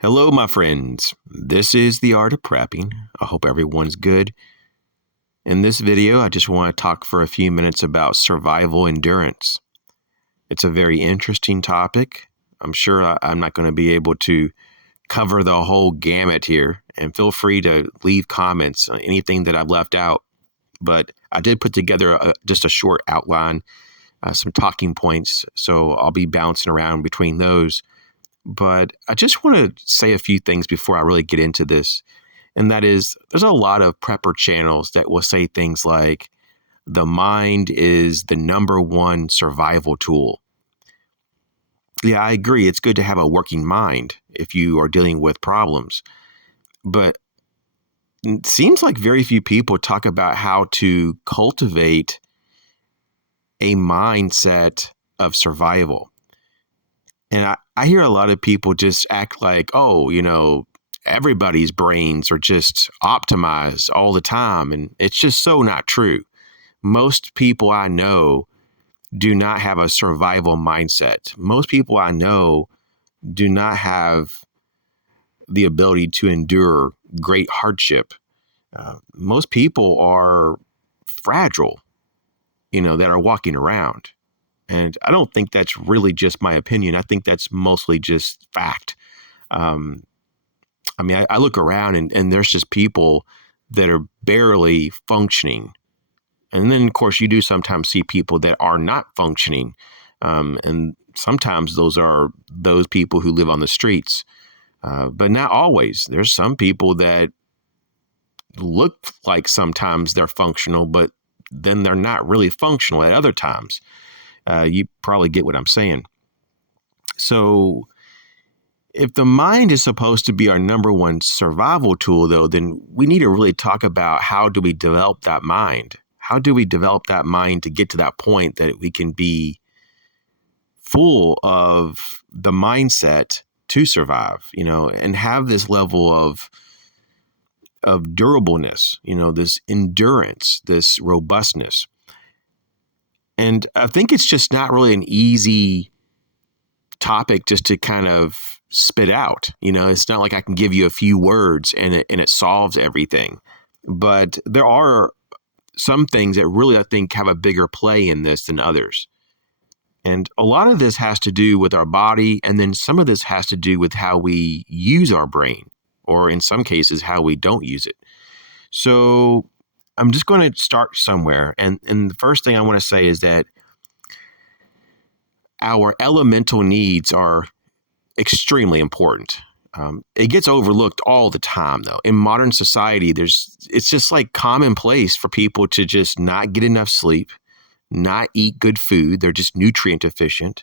Hello, my friends. This is The Art of Prepping. I hope everyone's good. In this video, I just want to talk for a few minutes about survival endurance. It's a very interesting topic. I'm sure I'm not going to be able to cover the whole gamut here, and feel free to leave comments on anything that I've left out. But I did put together just a short outline, some talking points, so I'll be bouncing around between those. But I just want to say a few things before I really get into this. And that is, there's a lot of prepper channels that will say things like, the mind is the number one survival tool. Yeah, I agree. It's good to have a working mind if you are dealing with problems. But it seems like very few people talk about how to cultivate a mindset of survival. And I hear a lot of people just act like, everybody's brains are just optimized all the time. And it's just so not true. Most people I know do not have a survival mindset. Most people I know do not have the ability to endure great hardship. Most people are fragile, that are walking around. And I don't think that's really just my opinion. I think that's mostly just fact. I look around and there's just people that are barely functioning. And then, of course, you do sometimes see people that are not functioning. And sometimes those are those people who live on the streets. But not always. There's some people that look like sometimes they're functional, but then they're not really functional at other times. You probably get what I'm saying. So if the mind is supposed to be our number one survival tool, though, then we need to really talk about how do we develop that mind? How do we develop that mind to get to that point that we can be full of the mindset to survive, and have this level of durableness, this endurance, this robustness. And I think it's just not really an easy topic just to kind of spit out. It's not like I can give you a few words and it solves everything. But there are some things that really, I think, have a bigger play in this than others. And a lot of this has to do with our body. And then some of this has to do with how we use our brain, or in some cases, how we don't use it. So I'm just going to start somewhere. And the first thing I want to say is that our elemental needs are extremely important. It gets overlooked all the time, though. In modern society, it's just like commonplace for people to just not get enough sleep, not eat good food. They're just nutrient deficient.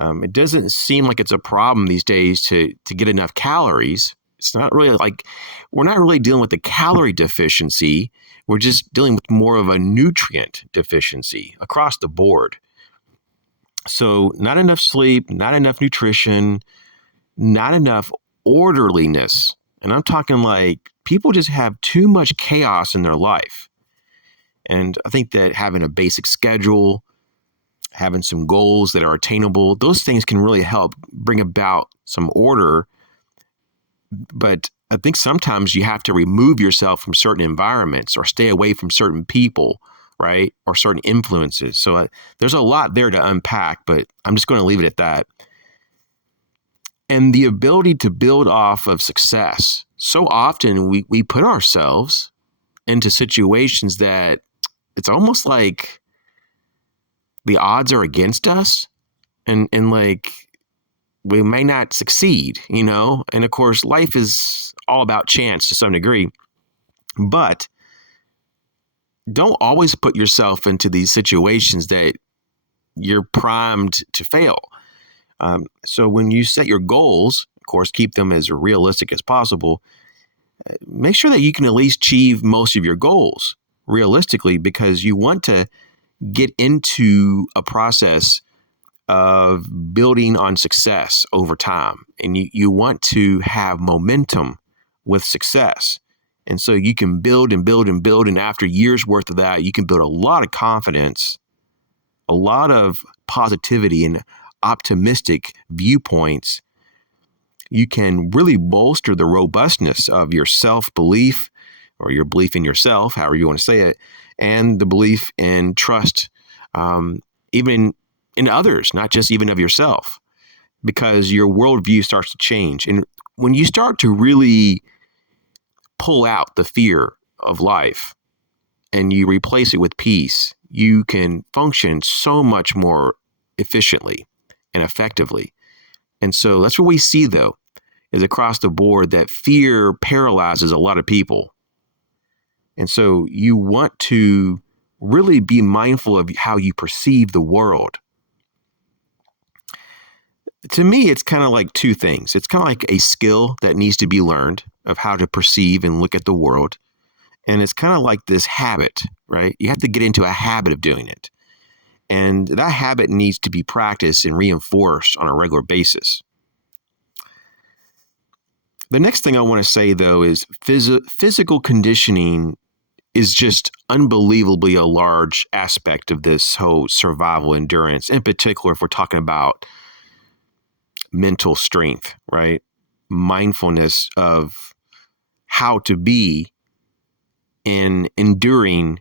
It doesn't seem like it's a problem these days to get enough calories. It's not really like we're not really dealing with the calorie deficiency. We're just dealing with more of a nutrient deficiency across the board. So not enough sleep, not enough nutrition, not enough orderliness. And I'm talking like people just have too much chaos in their life. And I think that having a basic schedule, having some goals that are attainable, those things can really help bring about some order. But I think sometimes you have to remove yourself from certain environments or stay away from certain people, right? Or certain influences. So there's a lot there to unpack, but I'm just going to leave it at that. And the ability to build off of success. So often we put ourselves into situations that it's almost like the odds are against us, and like we may not succeed, and of course life is all about chance to some degree, but don't always put yourself into these situations that you're primed to fail. So when you set your goals, of course, keep them as realistic as possible. Make sure that you can at least achieve most of your goals realistically, because you want to get into a process of building on success over time. And you want to have momentum with success. And so you can build and build and build. And after years worth of that, you can build a lot of confidence, a lot of positivity and optimistic viewpoints, you can really bolster the robustness of your self-belief, or your belief in yourself, however you want to say it, and the belief and trust, even in others, not just even of yourself, because your worldview starts to change. And when you start to really pull out the fear of life and you replace it with peace, you can function so much more efficiently and effectively. And so that's what we see, though, is across the board that fear paralyzes a lot of people. And so you want to really be mindful of how you perceive the world. To me, it's kind of like two things. It's kind of like a skill that needs to be learned of how to perceive and look at the world. And it's kind of like this habit, right? You have to get into a habit of doing it. And that habit needs to be practiced and reinforced on a regular basis. The next thing I want to say, though, is physical conditioning is just unbelievably a large aspect of this whole survival endurance, in particular if we're talking about mental strength, right? Mindfulness of how to be an enduring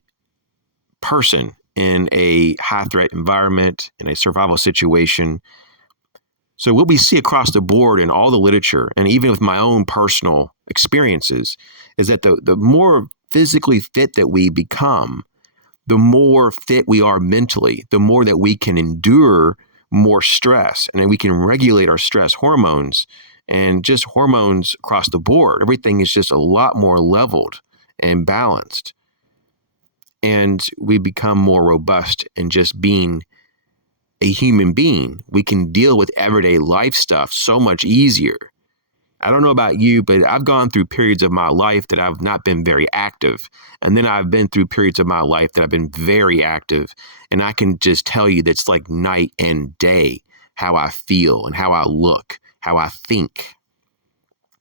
person in a high threat environment, in a survival situation. So what we see across the board in all the literature, and even with my own personal experiences, is that the more physically fit that we become, the more fit we are mentally, the more that we can endure more stress, and then we can regulate our stress hormones and just hormones across the board. Everything is just a lot more leveled and balanced. And we become more robust in just being a human being. We can deal with everyday life stuff so much easier. I don't know about you, but I've gone through periods of my life that I've not been very active. And then I've been through periods of my life that I've been very active. And I can just tell you that it's like night and day, how I feel and how I look, how I think.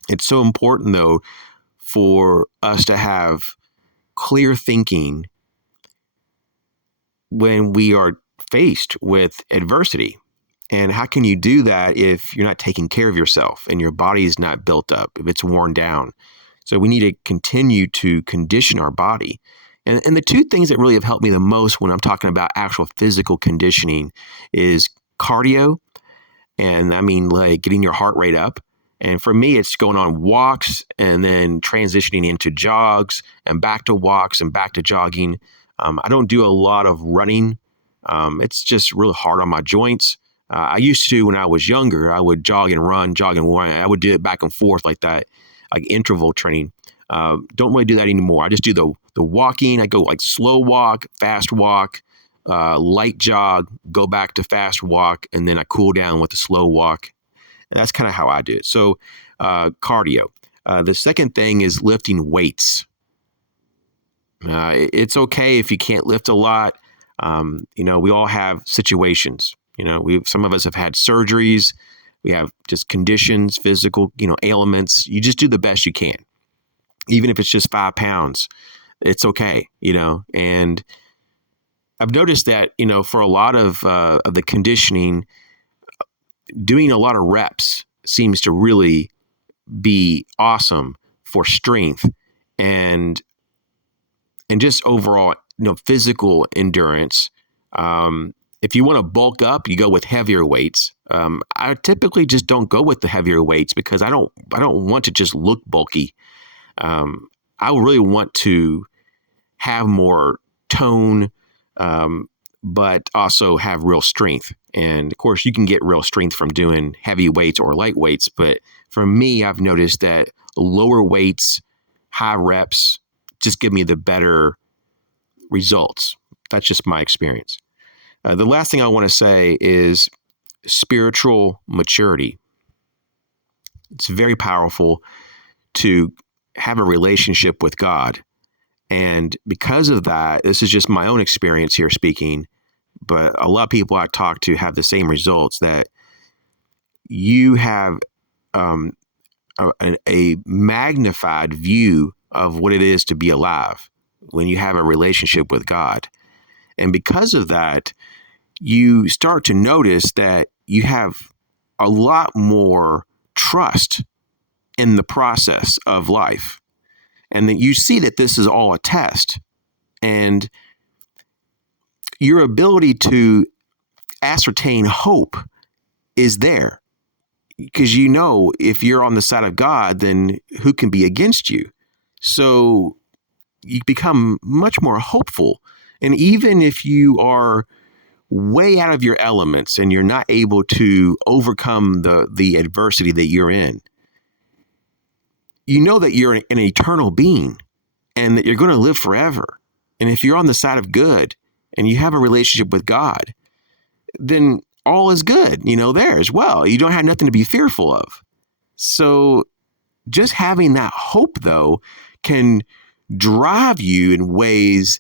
It's so important, though, for us to have clear thinking when we are faced with adversity. And how can you do that if you're not taking care of yourself and your body is not built up, if it's worn down? So we need to continue to condition our body. And the two things that really have helped me the most when I'm talking about actual physical conditioning is cardio. And I mean, like getting your heart rate up. And for me, it's going on walks and then transitioning into jogs and back to walks and back to jogging. I don't do a lot of running. It's just really hard on my joints. I used to, when I was younger, I would jog and run. I would do it back and forth like that, like interval training. Don't really do that anymore. I just do the walking. I go like slow walk, fast walk, light jog, go back to fast walk, and then I cool down with the slow walk. And that's kind of how I do it. So cardio. The second thing is lifting weights. It's okay if you can't lift a lot. We all have situations. Some of us have had surgeries. We have just conditions, physical, ailments. You just do the best you can. Even if it's just 5 pounds, it's okay, And I've noticed that, for a lot of the conditioning, doing a lot of reps seems to really be awesome for strength and just overall, physical endurance. If you want to bulk up, you go with heavier weights. I typically just don't go with the heavier weights because I don't want to just look bulky. I really want to have more tone, but also have real strength. And of course, you can get real strength from doing heavy weights or light weights. But for me, I've noticed that lower weights, high reps, just give me the better results. That's just my experience. The last thing I want to say is spiritual maturity. It's very powerful to have a relationship with God. And because of that, this is just my own experience here speaking, but a lot of people I talk to have the same results, that you have a magnified view of what it is to be alive when you have a relationship with God. And because of that, you start to notice that you have a lot more trust in the process of life. And that you see that this is all a test. And your ability to ascertain hope is there. Because you know, if you're on the side of God, then who can be against you? So you become much more hopeful. And even if you are way out of your elements and you're not able to overcome the adversity that you're in, you know that you're an eternal being and that you're going to live forever. And if you're on the side of good and you have a relationship with God, then all is good, there as well. You don't have nothing to be fearful of. So just having that hope, though, can drive you in ways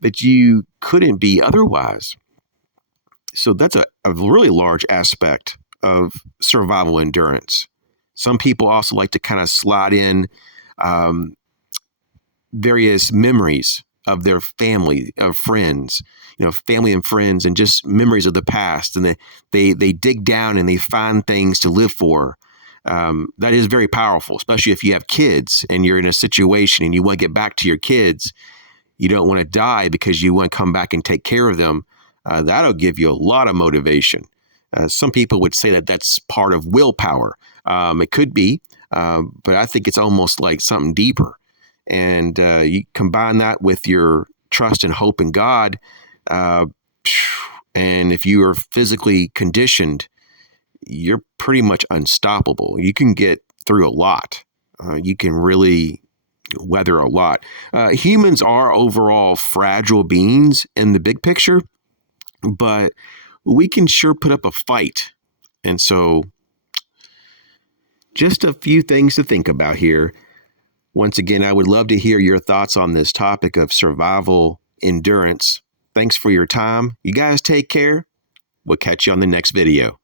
that you couldn't be otherwise. So that's a really large aspect of survival endurance. Some people also like to kind of slide in various memories of their family, of friends, family and friends, and just memories of the past. And they dig down and they find things to live for. That is very powerful, especially if you have kids and you're in a situation and you want to get back to your kids. You don't want to die because you want to come back and take care of them. That'll give you a lot of motivation. Some people would say that that's part of willpower. It could be, but I think it's almost like something deeper. And you combine that with your trust and hope in God. And if you are physically conditioned, you're pretty much unstoppable. You can get through a lot. You can really weather a lot. Humans are overall fragile beings in the big picture, but we can sure put up a fight. And so just a few things to think about here. Once again, I would love to hear your thoughts on this topic of survival endurance. Thanks for your time. You guys take care. We'll catch you on the next video.